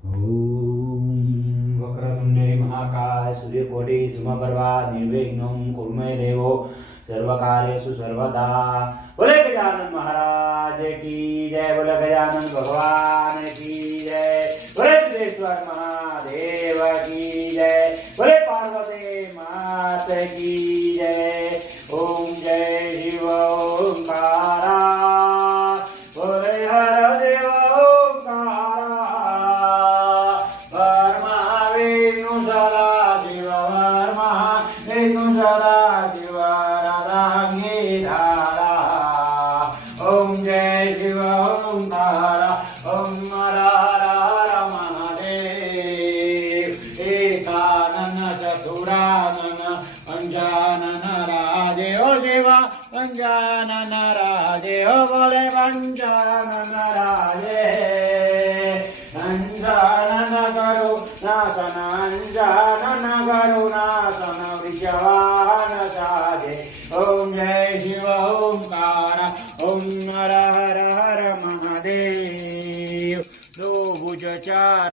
ॐ वक्रतुण्डे महाकाय सूर्यकोटि समप्रभा निर्विघ्नं कुरु मे देवो सर्वकार्येषु सर्वदा। बोले गजानन महाराज की जय, बोले गजानन भगवान की जय, बोले सिद्धेश्वर महादेव की जय, बोले पार्वती मात की जय। ओम जय शिव ओंकारा, बोले हर देव ओंकारा, वर्मा विष्णु सदा शिव, वर्मा विष्णु सदा शिव, राधांगी धारा। ओम जय शिव ओंकारा, ओम हर हर महादेव। एकानन चतुरानन पंचानन राजे ओ शिवा, पंचानन राजे ओ बोले पंचानन राजे। अंजानन करुणासन, अंजानन करुणासन वृषवाहन साजे। ओम जय शिव ओंकारा, ओम हर हर हर महादेव। दो भुज चार